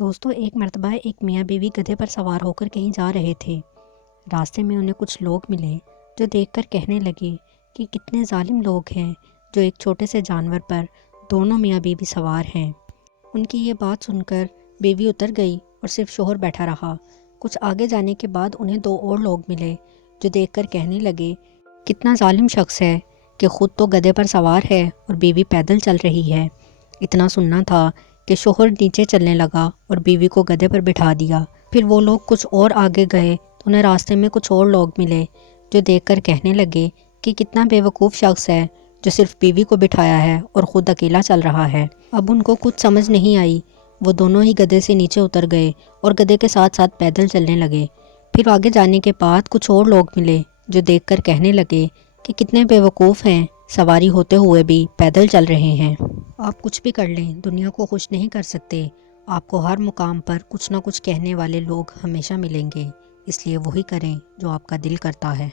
دوستوں، ایک مرتبہ ایک میاں بیوی گدھے پر سوار ہو کر کہیں جا رہے تھے۔ راستے میں انہیں کچھ لوگ ملے جو دیکھ کر کہنے لگے کہ کتنے ظالم لوگ ہیں جو ایک چھوٹے سے جانور پر دونوں میاں بیوی سوار ہیں۔ ان کی یہ بات سن کر بیوی اتر گئی اور صرف شوہر بیٹھا رہا۔ کچھ آگے جانے کے بعد انہیں دو اور لوگ ملے جو دیکھ کر کہنے لگے کتنا ظالم شخص ہے کہ خود تو گدھے پر سوار ہے اور بیوی پیدل چل رہی ہے۔ اتنا سننا تھا کہ شوہر نیچے چلنے لگا اور بیوی کو گدھے پر بٹھا دیا۔ پھر وہ لوگ کچھ اور آگے گئے تو انہیں راستے میں کچھ اور لوگ ملے جو دیکھ کر کہنے لگے کہ کتنا بے وقوف شخص ہے جو صرف بیوی کو بٹھایا ہے اور خود اکیلا چل رہا ہے۔ اب ان کو کچھ سمجھ نہیں آئی۔ وہ دونوں ہی گدھے سے نیچے اتر گئے اور گدھے کے ساتھ ساتھ پیدل چلنے لگے۔ پھر آگے جانے کے بعد کچھ اور لوگ ملے جو دیکھ کر کہنے لگے کہ کتنے بے وقوف ہیں، سواری ہوتے ہوئے بھی پیدل چل رہے ہیں۔ آپ کچھ بھی کر لیں، دنیا کو خوش نہیں کر سکتے۔ آپ کو ہر مقام پر کچھ نہ کچھ کہنے والے لوگ ہمیشہ ملیں گے، اس لیے وہی کریں جو آپ کا دل کرتا ہے۔